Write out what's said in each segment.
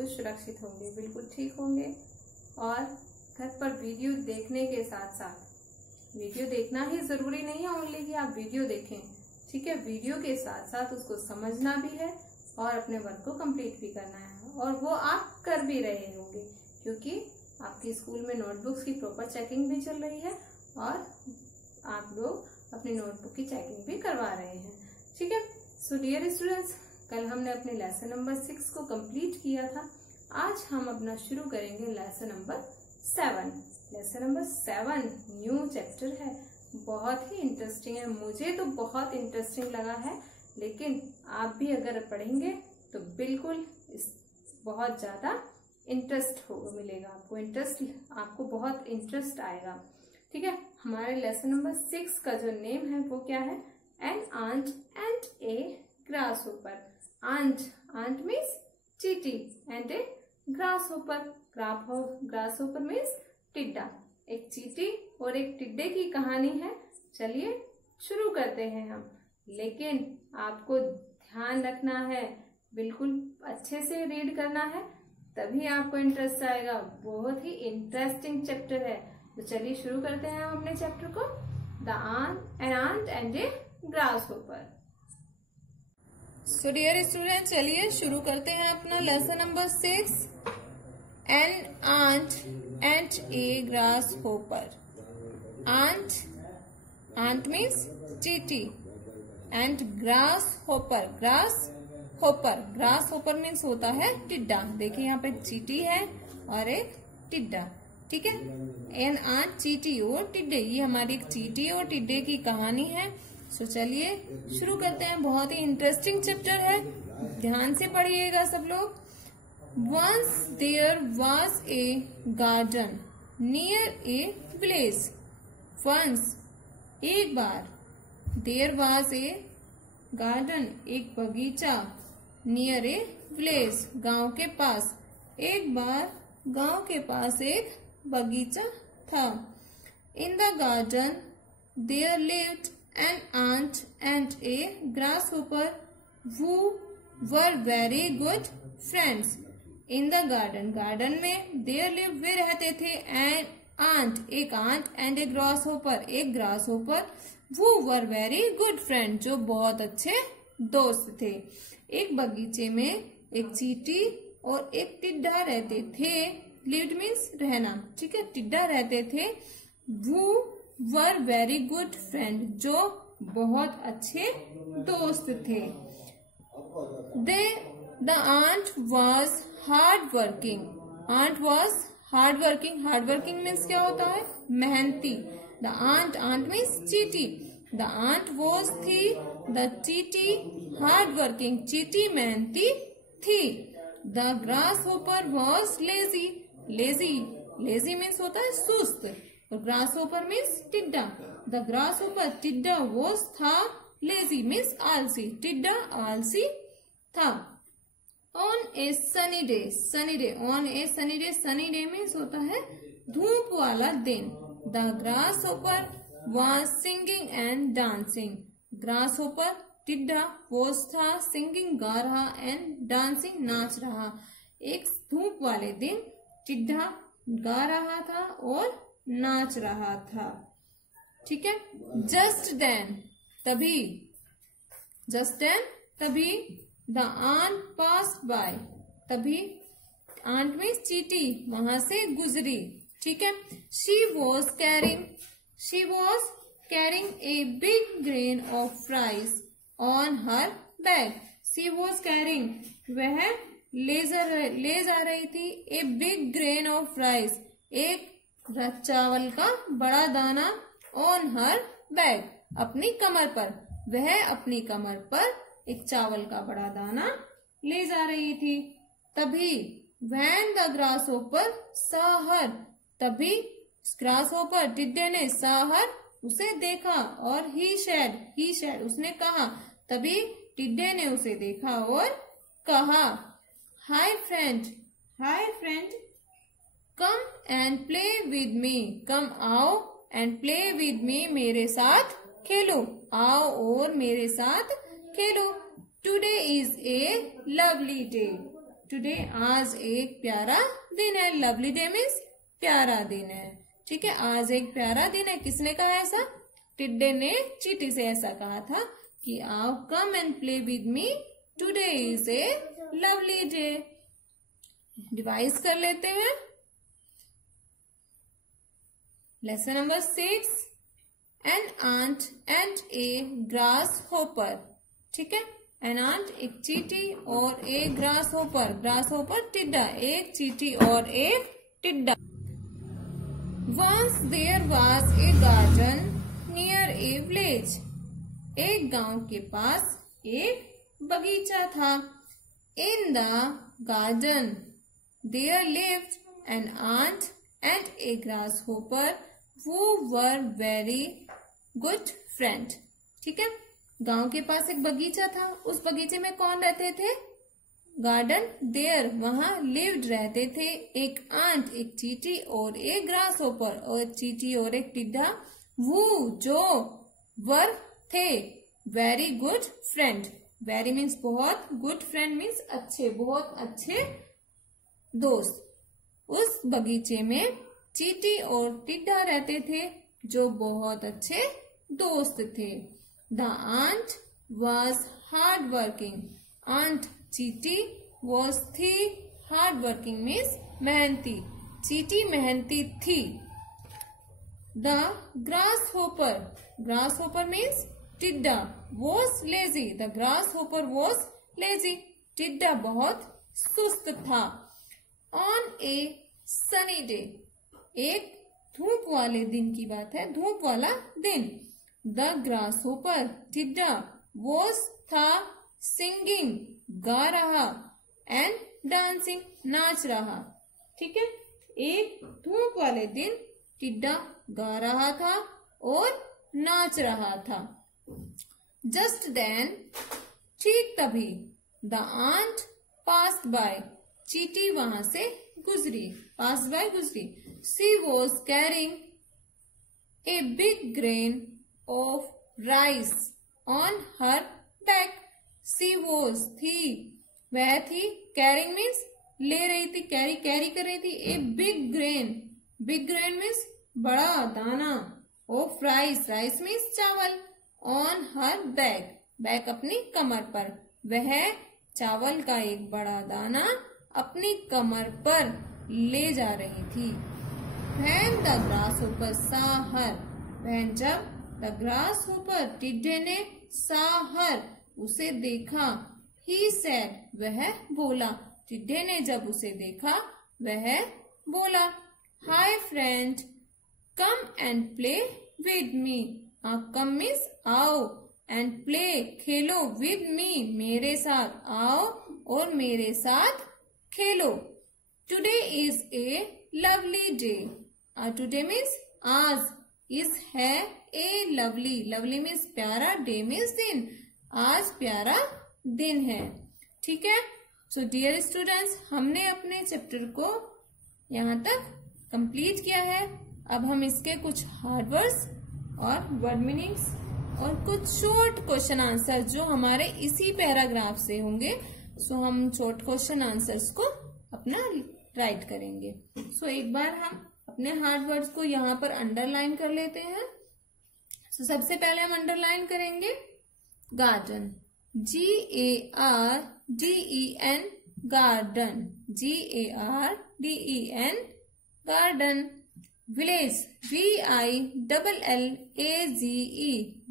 बिल्कुल सुरक्षित होंगे, बिल्कुल ठीक होंगे। और घर पर वीडियो देखने के साथ साथ, वीडियो देखना ही जरूरी नहीं है ओनली कि आप वीडियो देखें, ठीक है, वीडियो के साथ साथ उसको समझना भी है और अपने वर्क को कंप्लीट भी करना है। और वो आप कर भी रहे होंगे क्योंकि आपके स्कूल में नोटबुक्स की प्रॉपर चेकिंग भी चल रही है और आप लोग अपनी नोटबुक की चेकिंग भी करवा रहे हैं, ठीक है। सो डियर स्टूडेंट्स, कल हमने अपने लेसन नंबर 6 को कंप्लीट किया था। आज हम अपना शुरू करेंगे lesson number 7। Lesson number 7 new chapter है, बहुत ही इंटरेस्टिंग है। मुझे तो बहुत इंटरेस्टिंग लगा है, लेकिन आप भी अगर पढ़ेंगे तो बिल्कुल बहुत ज्यादा इंटरेस्ट होगा, मिलेगा आपको इंटरेस्ट, आपको बहुत इंटरेस्ट आएगा, ठीक है। हमारे लेसन नंबर 6 का जो नेम है वो क्या है? An ant and a grasshopper. Ant means चींटी and a grasshopper. Grasshopper means टिड्डा। एक चींटी और एक टिड्डे की कहानी है। चलिए शुरू करते हैं हम, लेकिन आपको ध्यान रखना है, बिल्कुल अच्छे से रीड करना है, तभी आपको इंटरेस्ट आएगा। बहुत ही इंटरेस्टिंग चैप्टर है। तो चलिए शुरू करते हैं हम अपने चैप्टर को, an ant and a grasshopper. So dear student, चलिए शुरू करते हैं अपना lesson number 6, an ant and a grasshopper. Ant means चींटी एंड ग्रासहोपर। ग्रासहोपर मीन्स होता है टिड्डा। देखिए यहाँ पे चींटी है और एक टिड्डा, ठीक है। एन आंट, चींटी और टिड्डे, ये हमारी एक चींटी और टिड्डे की कहानी है। सो चलिए शुरू करते हैं। बहुत ही इंटरेस्टिंग चैप्टर है, ध्यान से पढ़िएगा सब लोग। Once there was a garden near a village. Once, एक बार, there was a garden, एक बगीचा, near a village, गांव के पास। एक बार गांव के पास एक बगीचा था। In the garden there lived an ant and a grasshopper who were very good friends. In the garden, garden में there lived, वे रहते थे, an ant, एक आंट, and a grasshopper, एक grasshopper, who were very good friends, जो बहुत अच्छे दोस्त थे। एक बगीचे में एक चींटी और एक टिड्डा रहते थे। lived means रहना, ठीक है, टिड्डा रहते थे। who were very good friend, जो बहुत अच्छे दोस्त थे। The aunt was hard working. Aunt was hard working. Hard working means क्या होता है? मेहनती। The aunt means चींटी। The aunt was थी, the चींटी hard working, चींटी मेहनती थी। The grasshopper was lazy. Lazy means होता है सुस्त, और grasshopper means टिड्डा। The grasshopper, टिड्डा, was था, lazy means आलसी, टिड्डा आलसी था। On a sunny day means होता है धूप वाला दिन। The grasshopper was singing and dancing. Grasshopper, टिड्डा, was था, singing, गा रहा, and dancing, नाच रहा। एक धूप वाले दिन टिड्डा गा रहा था और नाच रहा था, ठीक है। Just then, तभी The aunt passed by. तभी aunt में चींटी वहां से गुजरी, ठीक है। She was carrying a big grain of rice on her back. She was carrying, वह ले जा रही थी, a big grain of rice, एक चावल का बड़ा दाना, on her back, अपनी कमर पर। वह अपनी कमर पर एक चावल का बड़ा दाना ले जा रही थी। तभी when the grasshopper saw her, तभी grasshopper, टिड्डे ने saw her, उसे देखा, और he said, उसने कहा। तभी टिड्डे ने उसे देखा और कहा, Hi friend, come and play with me. Come, आओ, and play with me, मेरे साथ खेलो। आओ और मेरे साथ खेलो। Today is a lovely day. Today, आज एक प्यारा दिन है। लवली डे मीन्स प्यारा दिन है। ठीक है, आज एक प्यारा दिन है। किसने कहा ऐसा? टिड्डे ने चींटी से ऐसा कहा था कि आओ come and play with me, today is a lovely day. डिवाइस कर लेते हैं। Lesson number 6, an ant and a grasshopper. ठीक है, एन आंट एक चींटी और एक ग्रास होपर। ग्रास होपर टिड्डा, एक चींटी और एक टिड्डा। Once there was a garden near a village. एक गांव के पास एक बगीचा था। In the garden there lived an ant and a grasshopper who were very good friends. ठीक है, गांव के पास एक बगीचा था। उस बगीचे में कौन रहते थे? गार्डन देयर, वहां लिव्ड रहते थे एक आंट एक चींटी और एक ग्रास होपर, और चींटी और एक टिड्डा। वो जो वर थे very good friend. Very means बहुत, गुड फ्रेंड मीन्स अच्छे, बहुत अच्छे दोस्त। उस बगीचे में चींटी और टिड्डा रहते थे जो बहुत अच्छे दोस्त थे। The ant was hard working. Ant चींटी वॉज थी, हार्ड वर्किंग मीन्स मेहनती। चींटी मेहनती थी। द ग्रास होपर मीन्स टिड्डा was lazy. The grasshopper was lazy. टिड्डा बहुत सुस्त था। ऑन ए सनी डे, एक धूप वाले दिन की बात है, धूप वाला दिन। द ग्रास होपर टिड्डा वॉज था सिंगिंग, गा रहा, एंड डांसिंग, नाच रहा। ठीक है, एक धूप वाले दिन टिड्डा गा रहा था और नाच रहा था। जस्ट देन, ठीक तभी, द आंट पास्ड बाय, चींटी वहां से गुजरी, पास बाय गुजरी। She was carrying a big grain of rice on her back. She was थी, वह थी, कैरिंग मीन्स ले रही थी, कैरी कर रही थी। ए बिग ग्रेन मीन्स बड़ा दाना, ऑफ राइस मीन्स चावल, ऑन हर बैक अपनी कमर पर। वह चावल का एक बड़ा दाना अपनी कमर पर ले जा रही थी। When the grasshopper saw her, when जब the grasshopper टिड्डे ने saw her उसे देखा, he said वह बोला। टिड्डे ने जब उसे देखा वह बोला, Hi friend, come and play with me. come means आओ, and play Khelo, with me मेरे साथ, आओ और मेरे साथ खेलो। Today is a lovely day. Today means आज, is है a lovely means प्यारा, day means दिन, आज प्यारा दिन है। ठीक है, सो डियर स्टूडेंट्स, हमने अपने चैप्टर को यहाँ तक कंप्लीट किया है। अब हम इसके कुछ हार्ड वर्ड्स और वर्ड मीनिंग्स और कुछ शॉर्ट क्वेश्चन आंसर जो हमारे इसी पैराग्राफ से होंगे, सो हम शॉर्ट क्वेश्चन आंसर्स को अपना राइट करेंगे। सो एक बार हम अपने हार्ड वर्ड्स को यहाँ पर अंडरलाइन कर लेते हैं। सो सबसे पहले हम अंडरलाइन करेंगे garden, GARDEN, garden, GARDEN, garden. Village, VILLAGE,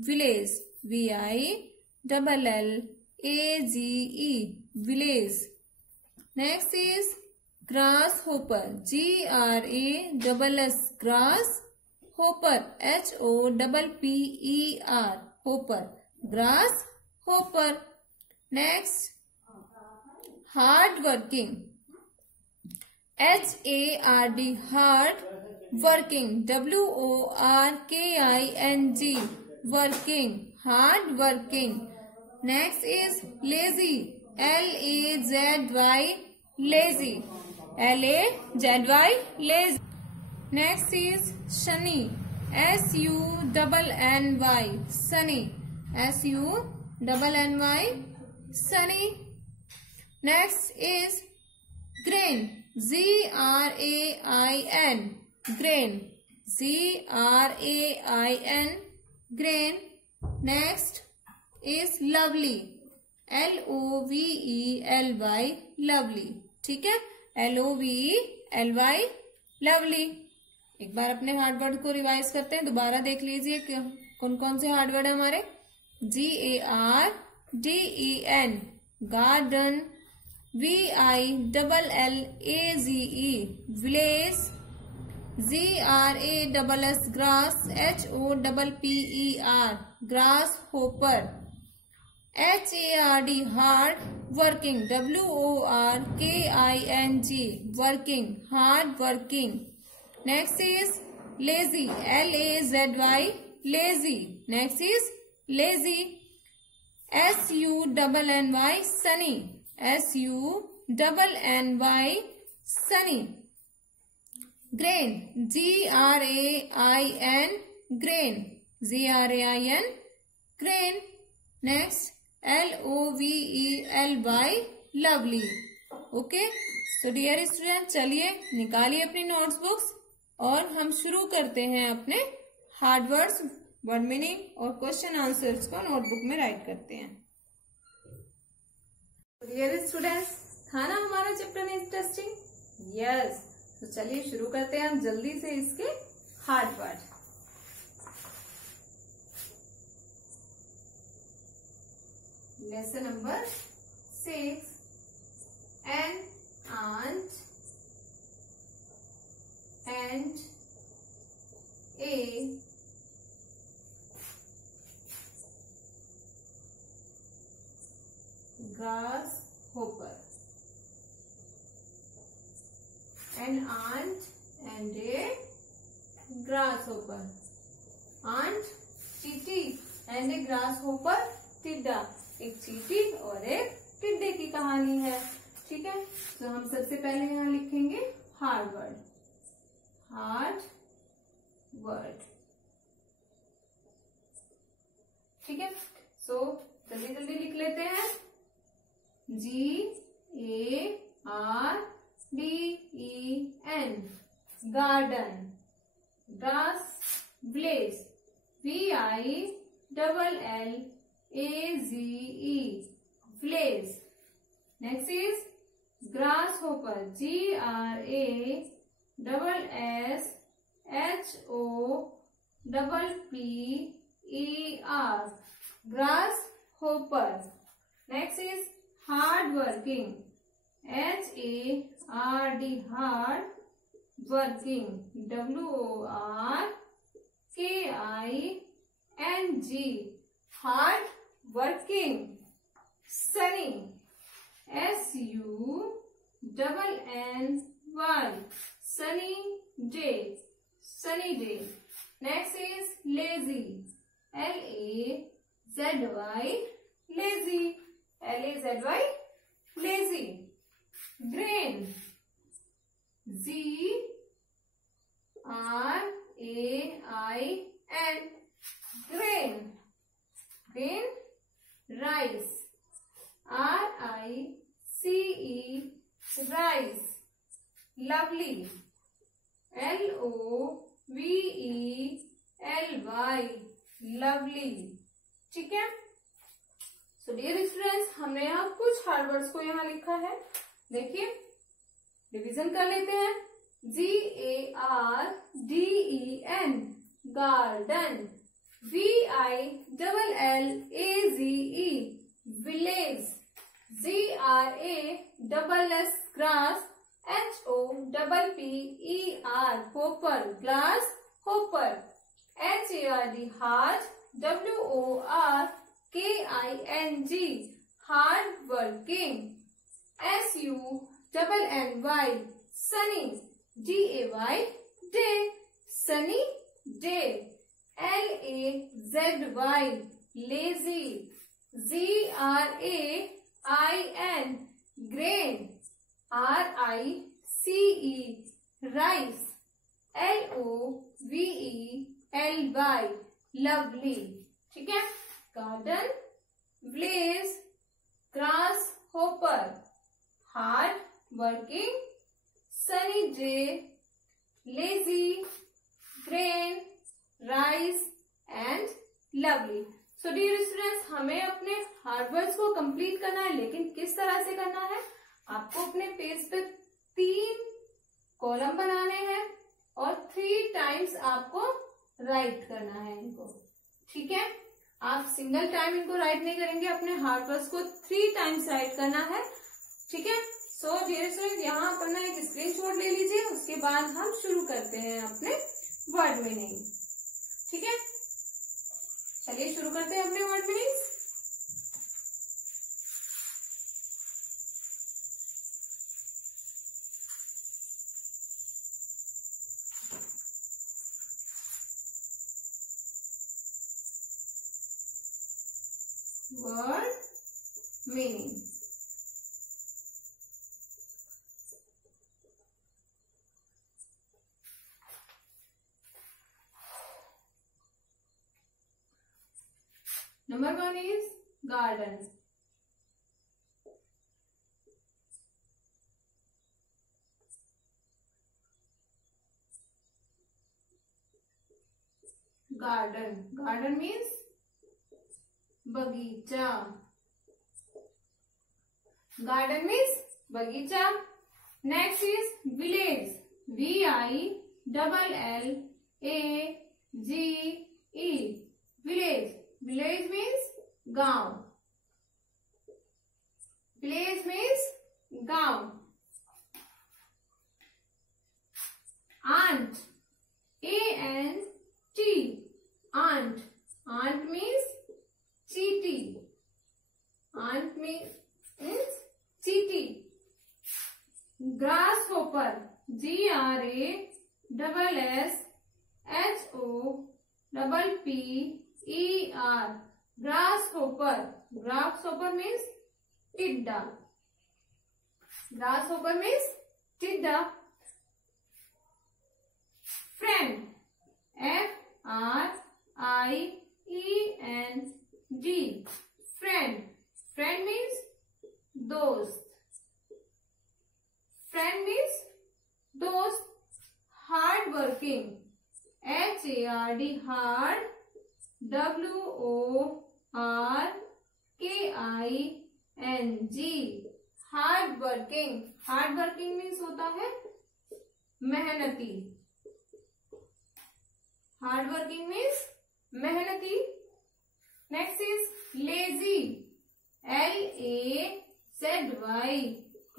village, VILLAGE, village. Next is grasshopper, GRASS, grass, hopper, HOPPER, hopper, grass hopper. Next, hard working, HARD, hard working, WORKING, working, hard working. Next is lazy, LAZY, lazy, LAZY, lazy. Next is sunny, SUNNY, sunny, SUNNY, sunny. Next is grain, Grain, grain, Grain, grain. Next is lovely, Lovely, lovely. ठीक है, Lovely, lovely. एक बार अपने hard word को revise करते हैं, दोबारा देख लीजिए कौन कौन से हार्ड वर्ड है हमारे. GARDEN, garden, VILLAGE, village, GRASS, grass, HOPPER, grasshopper, HARD, hard, working, WORKING, working, hard working. Next is lazy, LAZY, lazy. Next is lazy, SUNNY, sunny, SUNNY, sunny. Grain, GRAIN, grain, GRAIN, grain. Next, LOVELY, lovely. Okay, so dear student, चलिए निकालिए अपनी notes books और हम शुरू करते हैं अपने hard words, word meaning और क्वेश्चन आंसर्स को नोटबुक में राइट करते हैं. डियर स्टूडेंट्स, था ना हमारा चैप्टर इंटरेस्टिंग? यस. तो चलिए शुरू करते हैं हम जल्दी से इसके hard word. Lesson number 6, an aunt and a grasshopper. An aunt and a grasshopper. Aunt चींटी and a grasshopper टिड्डा. एक चींटी और एक टिड्डे की कहानी है. ठीक है, तो हम सबसे पहले यहाँ लिखेंगे हार्ड वर्ड. Hard word. ठीक है, सो जल्दी जल्दी लिख लेते हैं. GARDEN, garden. Grass, village, VILLAGE, village. Next is grasshopper, GRASSHOPPER, grasshopper. Next is hard working, HARD, hard working, WORKING, hard working. Sunny, SUNNY, sunny day, sunny day. Next is lazy, LAZY, lazy, LAZY, lazy. Grain, GRAIN, grain. Grain, rice, RICE, rice. Lovely, LOVELY, lovely. ठीक है, so dear students, हमने यहाँ कुछ hard words को यहाँ लिखा है. देखिए, रिवीजन कर लेते हैं. GARDEN, garden. VILLAGE, village. GRASS, grass. HOPPER, hopper, glass hopper. HARD, hard. WORKING, hard working. SUNNY, sunny. DAY, day, sunny day. LAZY, lazy. GRAIN, grain. RICE, rice. LOVELY, lovely. ठीक है, garden, village, grass hopper, hard working, sunny day, lazy, grain, rice and lovely. So dear students, हमें अपने hard words को complete करना है, लेकिन किस तरह से करना है? आपको अपने पेज पे 3 कॉलम बनाने हैं और 3 टाइम्स आपको राइट करना है इनको, ठीक है? आप सिंगल टाइम इनको राइट नहीं करेंगे, अपने हार्ड वर्ड्स को 3 टाइम्स राइट करना है, ठीक है? सो डियर स्टूडेंट, यहाँ अपना एक स्क्रीनशॉट ले लीजिए, उसके बाद हम शुरू करते हैं अपने वर्ड मीनिंग, ठीक है? चलिए शुरू करते हैं अपने word meanings. Word meaning, Number 1 is garden. Garden. Garden means बगीचा. Garden means बगीचा. Next is village. V-I-L-L-A-G-E. Village. Village means गांव. Village means गांव. Aunt. A-N-T. Aunt. Aunt means चीटी. Aunt means चीटी. Grasshopper. Grasshopper. Grasshopper. Grasshopper means टिड्डा. Grasshopper means टिड्डा. Friend. F-R-I-E-N-D. Friend. Friend means दोस्त. Friend means दोस्त. Hard working. H-A-R-D. Hard. W-O-R-K-I-N-G. Hard working. Hard working means होता है मेहनती. Hard working means मेहनती. Next is lazy. L-A-Z-Y.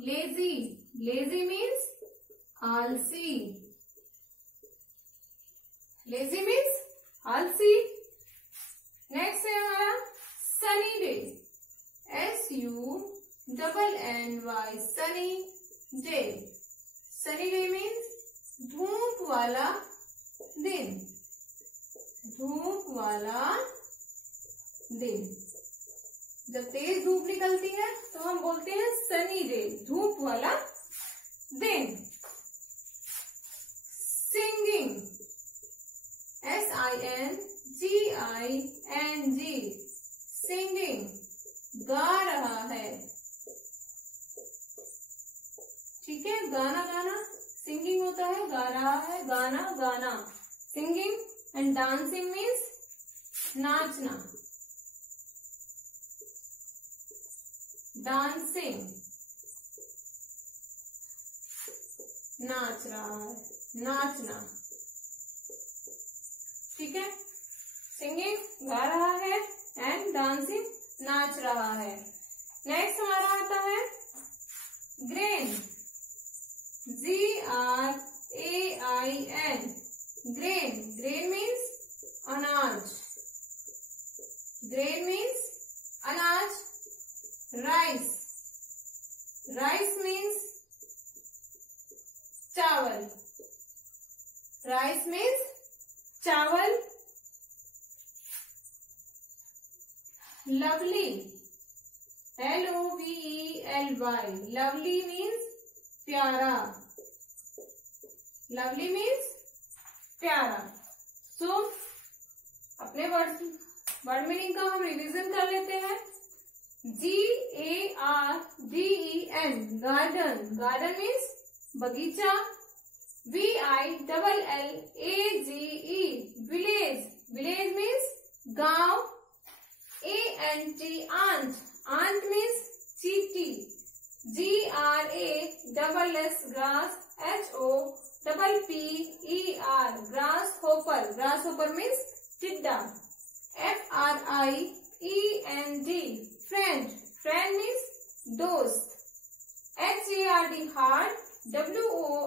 Lazy. Lazy means आलसी. Lazy means आलसी. Next है हमारा sunny day. S-U-N-N-Y. Sunny day. Sunny day means धूप वाला दिन. धूप वाला दिन. जब तेज धूप निकलती है तो हम बोलते हैं सनी डे, धूप वाला दिन. सिंगिंग. S-I-N-G-I-N-G. सिंगिंग. गा रहा है, ठीक है? गाना गाना सिंगिंग होता है, गा रहा है, गाना गाना. सिंगिंग. एंड डांसिंग मीन्स नाचना. डांसिंग नाच रहा है, नाचना, ठीक है? सिंगिंग गा रहा है एंड डांसिंग नाच रहा है. नेक्स्ट हमारा आता है grain. G-R-A-I-N. Grain. Grain means अनाज. ग्रेन मीन्स अनाज. राइस. राइस मीन्स चावल. राइस मीन्स चावल. लवली. L-O-V-E-L-Y. लवली मीन्स प्यारा. लवली मीन्स प्यारा. सो अपने वर्ड मीनिंग का हम रिवीजन कर लेते हैं. GARDEN, garden. Garden means बगीचा. VILLAGE, village. Village means गांव. ANT, aunt. Aunt means चींटी. GRASS, grass. HOPPER, grasshopper. Grasshopper means टिड्डा. FRIEND, friend. Friend means दोस्त. HARD, hard. WORKING,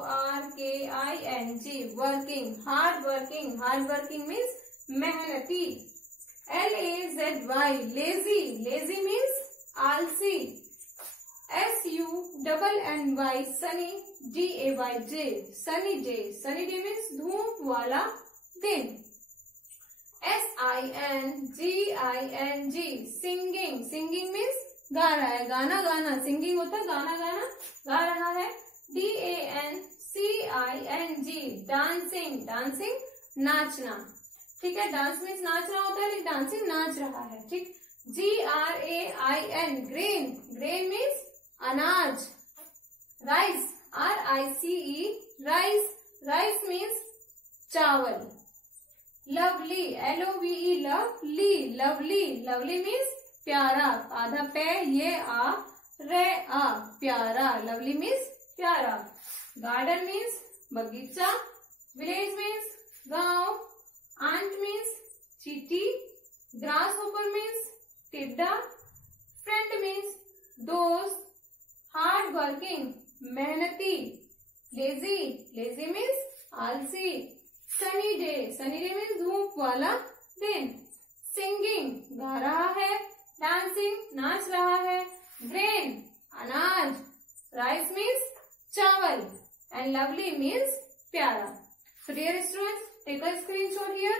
working. Hard working. Hard working means मेहनती. LAZY, lazy. Lazy means आलसी. SUNNY, sunny. DAYJ, sunny day. Sunny day means धूप वाला दिन. SINGING, singing. Singing means गा रहा है. गाना गाना. सिंगिंग होता है गाना गाना. गा रहा है. DANCING, dancing. Dancing नाचना. ठीक है. डांस मीन्स नाच रहा होता है, लेकिन डांसिंग नाच रहा है. ठीक. GRAIN, grain. Grain means अनाज. Rice, RICE, rice. Rice means चावल. Lovely, LOVE, lovely. Lovely. Lovely means प्यारा. आधा पे ये आ रे आ, प्यारा. Lovely means प्यारा. Garden means बगीचा. Village means गांव. Aunt means चींटी. Grasshopper means टिड्डा. Friend means दोस्त. Hard working, मेहनती. Lazy, lazy means आलसी. Sunny day, sunny day means धूप वाला दिन. Singing, गा रहा है. Dancing, नाच रहा है. Grain, अनाज. Rice means चावल. And lovely means प्यारा. So dear students, take a screenshot here.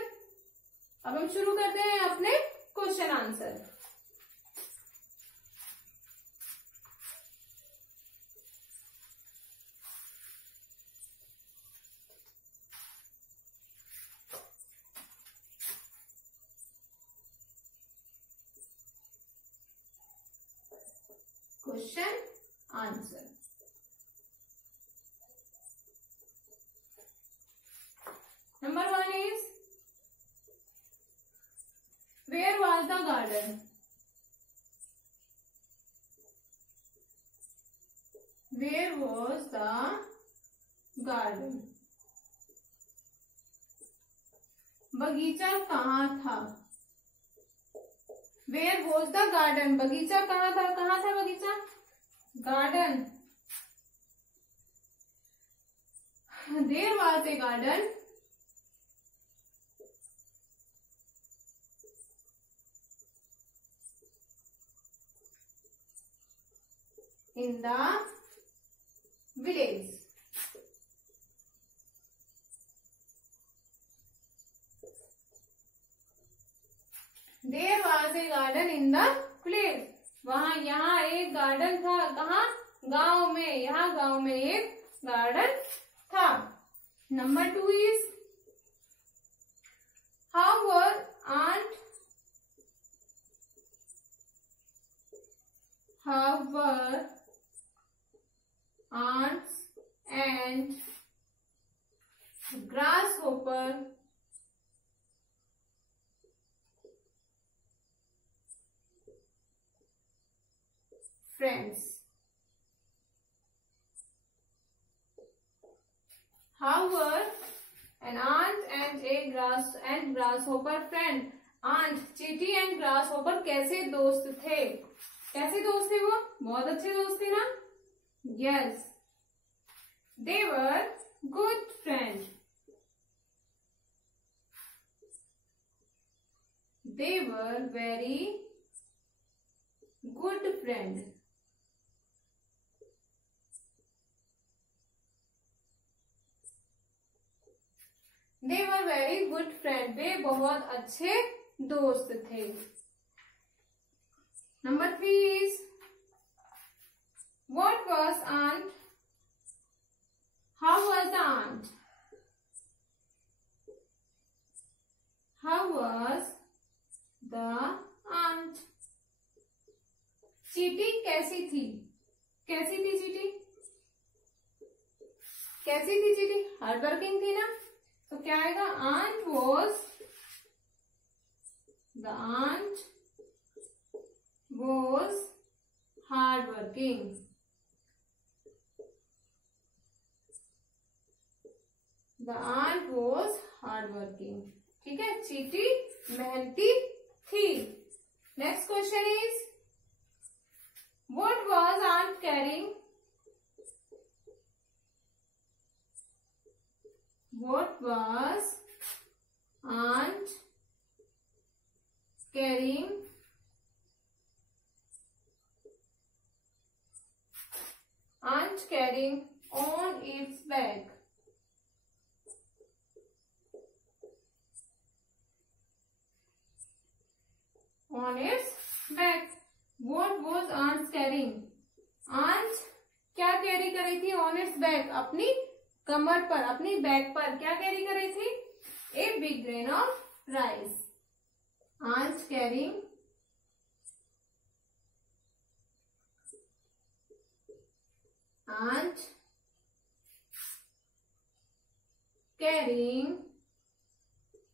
अब हम शुरू करते हैं अपने question answer. Question answer. Number 1 is, where was the garden? Where was the garden? बगीचा कहाँ था? Where was the garden? बगीचा कहाँ था? कहाँ था बगीचा? Garden. There was a garden. In the village. There was a garden in the village. वहाँ यहाँ एक गार्डन था. कहाँ? गांव में. यहाँ गांव में एक गार्डन था. Number 2 is, how were aunts and grasshopper friends? How were an aunt and a grasshopper friend? Aunt, चींटी and grasshopper कैसे दोस्त थे? कैसे दोस्त थे वो? बहुत अच्छे दोस्त थे ना? Yes. They were good friends. They were very good friends. They were very good friends. वे बहुत अच्छे दोस्त थे. Number 3 is, what was aunt? How was the aunt? How was the aunt? चीटी कैसी थी? कैसी थी चीटी? कैसी थी चीटी? हार्ड वर्किंग थी ना। तो क्या आएगा? Ant was, the ant was hard working. The ant was hard working. ठीक है, चीटी मेहनती थी। Next question is, what was ant carrying? What was aunt carrying? Aunt carrying on its back. On its back. What was aunt carrying? Aunt क्या carry कर रही थी? On its back, अपनी कमर पर, अपनी बैक पर क्या कैरी कर रही थी? A big grain of rice. Ant carrying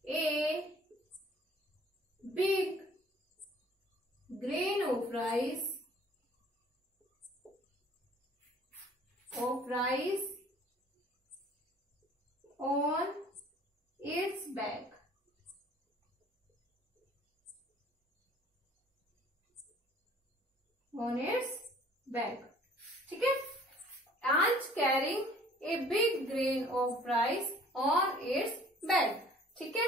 a big grain of rice on its back. On its back. ठीक है, aunt carrying a big grain of rice on its back. ठीक है,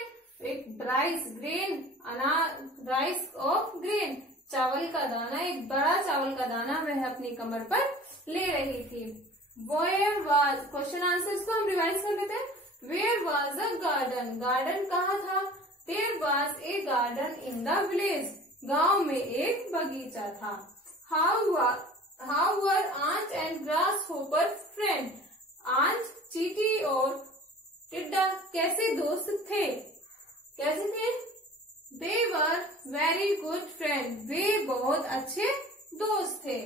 एक rice grain, rice of grain, चावल का दाना, एक बड़ा चावल का दाना वह अपनी कमर पर ले रही थी। Where was, क्वेश्चन आंसर्स को हम रिवाइज कर लेते हैं। Where was a garden? Garden कहाँ था? There was a garden in the village. गांव में एक बगीचा था। How were aunt and grasshopper friend? aunt, चींटी और टिड्डा कैसे दोस्त थे? कैसे थे? They were very good friend. वे बहुत अच्छे दोस्त थे।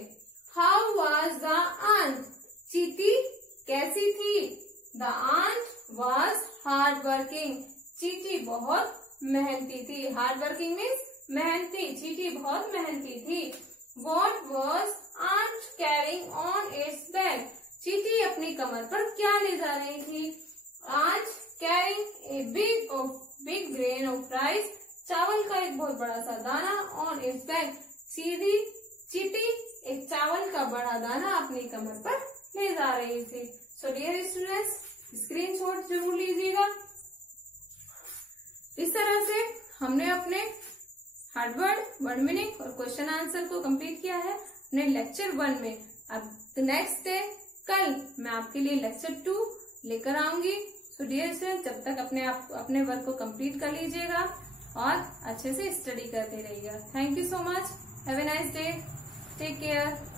How was the aunt? चींटी कैसी थी? The aunt was hard working. चींटी बहुत मेहनती थी। हार्ड वर्किंग मीन्स मेहनती, चींटी बहुत मेहनती थी। What was aunt carrying on its back? चींटी अपनी कमर पर क्या ले जा रही थी? Aunt carrying a big grain of rice. चावल का एक बहुत बड़ा सा दाना। On its back. चींटी एक चावल का बड़ा दाना अपनी कमर पर ले जा रही थी। सो डियर स्टूडेंट्स, स्क्रीनशॉट जरूर लीजिएगा। इस तरह से हमने अपने हार्ड वर्ड मीनिंग और क्वेश्चन आंसर को कंप्लीट किया है अपने लेक्चर 1 में। अब नेक्स्ट डे कल मैं आपके लिए लेक्चर 2 लेकर आऊंगी। सो डियर स्टूडेंट, जब तक अपने वर्क को कंप्लीट कर लीजिएगा और अच्छे से स्टडी करते रहिएगा। Thank you so much. Have a nice day. Take care.